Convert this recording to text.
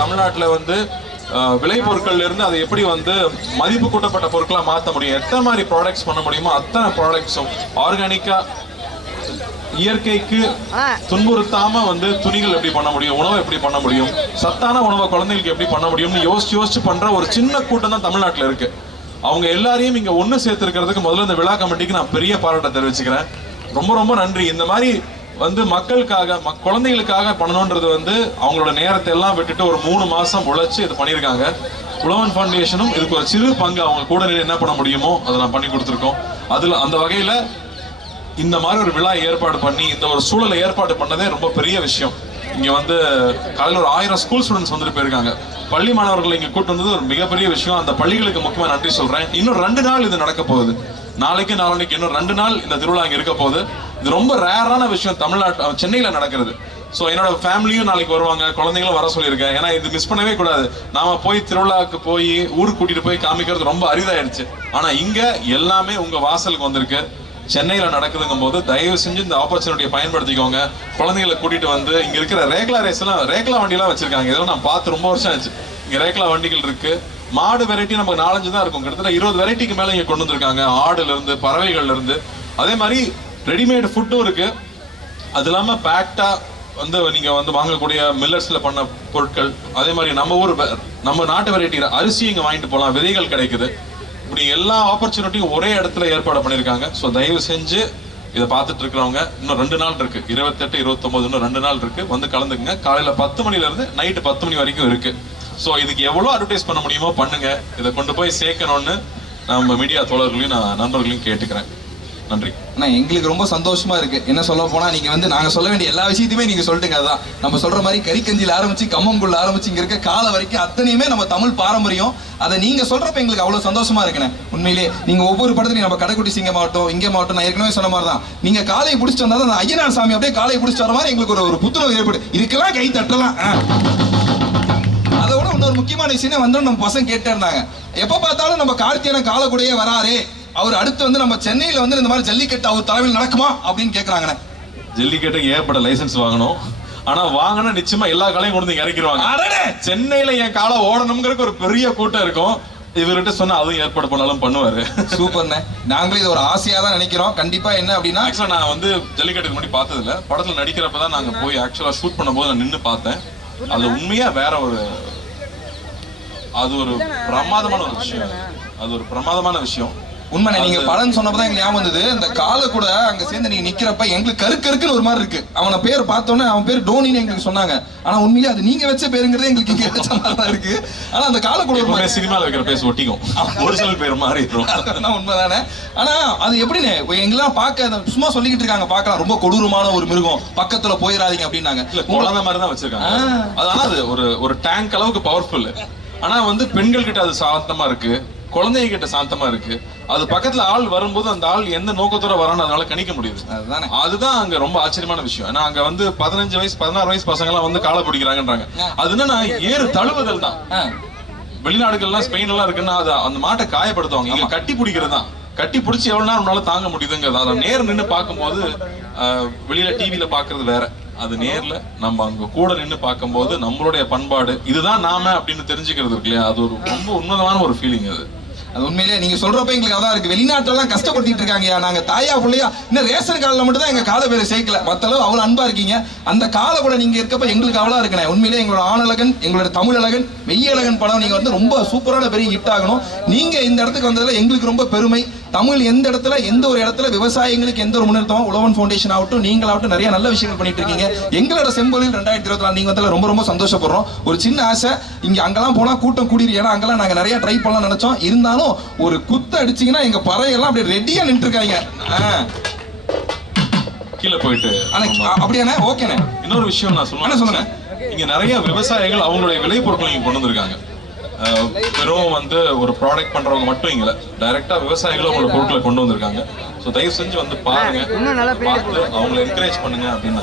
தமிழ்நாட்டில் வந்து விளைபொருட்கள்ல இருந்து அதை எப்படி வந்து மதிப்பு கூட்டப்பட்ட பொருட்களா மாற்ற முடியும், எத்தனை மாதிரி ப்ராடக்ட்ஸ் பண்ண முடியுமோ அத்தனை ப்ராடக்ட்ஸும் ஆர்கானிக்கா இயற்கைக்கு துன்புறுத்தாம வந்து துணிகள் எப்படி பண்ண முடியும், உணவை எப்படி பண்ண முடியும், சத்தான உணவை குழந்தைகளுக்கு எப்படி பண்ண முடியும்னு யோசிச்சு பண்ற ஒரு சின்ன கூட்டம் தான் தமிழ்நாட்டில் இருக்கு. அவங்க எல்லாரையும் இங்க ஒண்ணு சேர்த்திருக்கிறதுக்கு முதல்ல இந்த விழா கமிட்டிக்கு நான் பெரிய பாராட்ட தெரிவிச்சுக்கிறேன். ரொம்ப ரொம்ப நன்றி. இந்த மாதிரி வந்து மக்களுக்காக குழந்தைகளுக்காக பண்ணணுன்றது வந்து அவங்களோட நேரத்தை எல்லாம் விட்டுட்டு ஒரு 3 மாசம் உழைச்சு இது பண்ணியிருக்காங்க. உழவன் ஃபவுண்டேஷனும் இதுக்கு ஒரு சிறு பங்கு அவங்க கூட என்ன பண்ண முடியுமோ அதை நான் பண்ணி கொடுத்துருக்கோம். அதுல அந்த வகையில இந்த மாதிரி ஒரு விழா ஏற்பாடு பண்ணி இந்த ஒரு சூழலை ஏற்பாடு பண்ணதே ரொம்ப பெரிய விஷயம். இங்க வந்து காலையில் ஒரு 1000 ஸ்கூல் ஸ்டூடெண்ட்ஸ் வந்துட்டு போயிருக்காங்க. பள்ளி மாணவர்களை இங்க கூட்டு வந்தது ஒரு மிகப்பெரிய விஷயம். அந்த பள்ளிகளுக்கு முக்கியமா நன்றி சொல்றேன். இன்னும் 2 நாள் இது நடக்க போகுது. நாளைக்கு நாளைக்கு இன்னும் 2 நாள் இந்த திருவிழா இங்க இருக்க போகுது. இது ரொம்ப ரேரான விஷயம் தமிழ்நாட்டு சென்னையில நடக்கிறது. ஸோ என்னோட ஃபேமிலியும் நாளைக்கு வருவாங்க, குழந்தைங்களும் வர சொல்லியிருக்கேன். ஏன்னா இது மிஸ் பண்ணவே கூடாது. நாம போய் திருவிழாவுக்கு போய் ஊருக்கு கூட்டிட்டு போய் காமிக்கிறது ரொம்ப அரிதாயிடுச்சு. ஆனா இங்க எல்லாமே உங்க வாசலுக்கு வந்திருக்கு. சென்னையில நடக்குதுங்கும் போது தயவு செஞ்சு இந்த ஆப்பர்ச்சுனிட்டியை பயன்படுத்திக்கோங்க. குழந்தைகளை கூட்டிட்டு வந்து இங்க இருக்கிற ரேக்லா ரேஸ் எல்லாம் ரேக்லா வண்டி எல்லாம் வச்சிருக்காங்க. இதெல்லாம் நான் பார்த்து ரொம்ப வருஷம் ஆச்சு. இங்க ரேக்லா வண்டிகள் இருக்கு. மாடு வெரைட்டி நமக்கு 4-5 தான் இருக்கும். கிட்டத்தட்ட 20 வெரைட்டிக்கு மேல இங்க கொண்டு வந்திருக்காங்க. ஆடுல இருந்து பறவைகள்ல இருந்து அதே மாதிரி ரெடிமேட் ஃபுட்டும் இருக்கு. அது இல்லாம பேக்டா வந்து நீங்க வந்து வாங்கக்கூடிய மில்லட்ஸ்ல பண்ண பொருட்கள், அதே மாதிரி நம்ம நாட்டு வெரைட்டி அரிசி இங்க வாங்கிட்டு போகலாம், விதைகள் கிடைக்குது. இப்படி எல்லா ஆப்பர்ச்சுனிட்டியும் ஒரே இடத்துல ஏற்பாடு பண்ணியிருக்காங்க. ஸோ தயவு செஞ்சு இதை பார்த்துட்டு இருக்கிறவங்க இன்னும் 2 நாள் இருக்கு, 28, 29 இன்னும் 2 நாள் இருக்கு, வந்து கலந்துக்குங்க. காலையில 10 மணில இருந்து நைட்டு 10 மணி வரைக்கும் இருக்கு. ஸோ இதுக்கு எவ்வளோ அட்வர்டைஸ் பண்ண முடியுமோ பண்ணுங்க. இதை கொண்டு போய் சேர்க்கணும்னு நம்ம மீடியா தோழர்களையும் நான் நண்பர்களையும் கேட்டுக்கிறேன். நன்றி. ஆனா எங்களுக்கு ரொம்ப சந்தோஷமா இருக்கு. என்ன சொல்ல போனா நீங்க வந்து நாங்க சொல்ல வேண்டிய எல்லா விஷயத்தையுமே நீங்க சொல்லிட்டுங்க. அதான் நம்ம சொல்ற மாதிரி கறிக்கஞ்சியில் ஆரம்பிச்சு கம்மங்குள்ள ஆரம்பிச்சு இங்க இருக்க கால வரைக்கும் அத்தனையுமே நம்ம தமிழ் பாரம்பரியம். அதை நீங்க சொல்றப்ப எங்களுக்கு அவ்வளவு சந்தோஷமா இருக்குண்ணே. உண்மையிலேயே நீங்க ஒவ்வொரு படத்துலையும் நம்ம கடைக்குட்டி சிங்கம் ஆகட்டும், இங்கே மாவட்டம், நான் ஏற்கனவே சொன்ன மாதிரி தான் நீங்க காலையை பிடிச்சிட்டு வந்தா அந்த ஐயனார் சாமி அப்படியே காலையை பிடிச்சிட்டு வர மாதிரி எங்களுக்கு ஒரு புத்துணர்வு ஏற்படு. இதுக்கெல்லாம் கை தட்டலாம். அதை விட இன்னொரு முக்கியமான விஷயம் வந்து நம்ம பசங்க கேட்டே இருந்தாங்க, எப்ப பார்த்தாலும் நம்ம கார்த்தியான காலக்கூடையே வராரே, அவர் அடுத்து வந்து நம்ம சென்னையில வந்து இந்த மாதிரி ஜல்லிக்கட்டு அவர் தலைமையில் நடக்குமா அப்படின்னு கேட்கறாங்கண்ணே. ஜல்லிக்கட்டுக்கு ஏற்பட்ட லைசன்ஸ் வாங்கணும். ஆனா வாங்கினா நிச்சயமா எல்லா காலையும் கொண்டு வந்து இறக்கிடுவாங்க. சென்னையில என் காலை ஓடணுங்கிறதுக்கு ஒரு பெரிய கூட்டம் இருக்கும். இவர்கிட்ட சொன்னா அதுவும் ஏற்பாடு பண்ணாலும் பண்ணுவாரு. சூப்பர்ண்ணே. நாங்களும் இது ஒரு ஆசையா தான் நினைக்கிறோம். கண்டிப்பா என்ன அப்படின்னா ஆக்சுவலா நான் வந்து ஜல்லிக்கட்டுக்கு முன்னாடி பார்த்தது இல்ல. படத்துல நடிக்கிறப்பதான் நாங்க போய் ஆக்சுவலா ஷூட் பண்ணும்போது நான் நின்று பார்த்தேன். அது உண்மையா வேற அது ஒரு பிரமாதமான ஒரு விஷயம். அது ஒரு பிரமாதமான விஷயம். உண்மை. நீங்க பலன் சொன்னப்பதான் எங்களுக்கு ஞாபகம் வந்தது. இந்த காலை கூட அங்க சேர்ந்து நீங்க நிக்கிறப்ப எங்களுக்கு கருக்குன்னு ஒரு மாதிரி இருக்கு. அவனை பேர் பார்த்தோன்னே அவன் பேர் டோனின்னு எங்களுக்கு சொன்னாங்க. ஆனா உண்மையிலே அது நீங்க வச்ச பேருங்கிறதே எங்களுக்கு இங்க வச்ச மாதிரி தான் இருக்கு. ஆனா அந்த காலை கூட ஒரு சினிமாவில் வைக்கிற பேர் ஒட்டிக்கும், ஒரிஜினல் பேர் மாதிரி இருக்கும். உண்மைதானே. ஆனா அது எப்படின்னு எங்கெல்லாம் பார்க்க சும்மா சொல்லிக்கிட்டு இருக்காங்க, பார்க்கலாம் ரொம்ப கொடூரமான ஒரு மிருகம், பக்கத்துல போயிடாதீங்க அப்படின்னாங்க. குழந்தை மாதிரி தான் வச்சிருக்காங்க. அதனால அது ஒரு டேங்க் அளவுக்கு பவர்ஃபுல். ஆனா வந்து பெண்கள் கிட்ட அது சாந்தமா இருக்கு, குழந்தைங்க கிட்ட சாந்தமா இருக்கு. அது பக்கத்துல ஆள் வரும்போது அந்த ஆள் எந்த நோக்கத்தோட வரான்னு அதனால கணிக்க முடியுது. அதுதான் அங்க ரொம்ப ஆச்சரியமான விஷயம். ஏன்னா அங்க வந்து 15 வயசு 16 வயசு பசங்க எல்லாம் வந்து காலை பிடிக்கிறாங்கன்றாங்க. அது என்னன்னா ஏறு தழுவுதல் தான். வெளிநாடுகள்லாம் ஸ்பெயின் எல்லாம் இருக்குன்னா அது அந்த மாட்டை காயப்படுத்துவாங்க. இங்க கட்டி பிடிக்கிறது தான். கட்டி பிடிச்சி எவ்வளவு நேரம் உன்னால தாங்க முடியுதுங்கிறது. அதை நேர் நின்று பார்க்கும்போது வெளியில டிவியில பாக்குறது வேற, அது நேர்ல நம்ம அங்க கூட நின்று பார்க்கும்போது நம்மளுடைய பண்பாடு இதுதான் நாம அப்படின்னு தெரிஞ்சுக்கிறது இருக்கு இல்லையா, அது ஒரு ரொம்ப உன்னதமான ஒரு ஃபீலிங். அது உண்மையிலேயே நீங்க சொல்றப்ப எங்களுக்கு அதான் இருக்கு. வெளிநாட்டெல்லாம் கஷ்டப்பட்டு இருக்காங்க. நாங்க தாயா பிள்ளையா இன்னும் ரேஷன் கார்டுல மட்டும் தான் எங்க காலை பேரை சேர்க்கல. மத்தளவு அவ்வளவு அன்பா இருக்கீங்க. அந்த காலை கூட நீங்க இருக்கப்ப எங்களுக்கு அவ்வளவு இருக்குண்ணே. உண்மையிலேயே எங்களோட ஆணழகன், எங்களோட தமிழழகன், மெய்யழகன் படம் நீங்க வந்து ரொம்ப சூப்பரான பெரிய ஹிட் ஆகணும். நீங்க இந்த இடத்துக்கு வந்ததுல எங்களுக்கு ரொம்ப பெருமை. தமிழ் எந்த இடத்துல எந்த ஒரு இடத்துல விவசாயிகளுக்கு எந்த ஒரு முன்னேற்றமும் உழவன் ஃபவுண்டேஷன் ஆகட்டும் நீங்களாகட்டும் நிறைய நல்ல விஷயங்கள் பண்ணிட்டு இருக்கீங்க. எங்களோட செம்பொழில் 2024 நீங்க வந்து ரொம்ப ரொம்ப சந்தோஷப்படுறோம். ஒரு சின்ன ஆசை, இங்க அங்கெல்லாம் போனா கூட்டம் கூடிரு, ஏன்னா அங்கெல்லாம் நாங்க நிறைய ட்ரை பண்ணலாம் நினைச்சோம். இருந்தாலும் ஒரு குத்து அடிச்சீங்கன்னா எங்க பறையெல்லாம் அப்படியே ரெடியா நின்று இருக்காங்க. கீழே போயிட்டு அப்படியானே ஓகேண்ணே. இன்னொரு விஷயம் நான் சொல்லுங்க, இங்க நிறைய விவசாயிகள் அவங்களுடைய விளைபொருட்களை இங்க கொண்டு வந்திருக்காங்க. வெறும் வந்து ஒரு ப்ராடக்ட் பண்றவங்க மட்டும் இங்க டைரக்டா விவசாயிகளும் அவங்களோட பொருட்களை கொண்டு வந்திருக்காங்க. ஸோ தயவு செஞ்சு வந்து பாருங்க, பார்த்து அவங்களை என்கரேஜ் பண்ணுங்க அப்படின்னு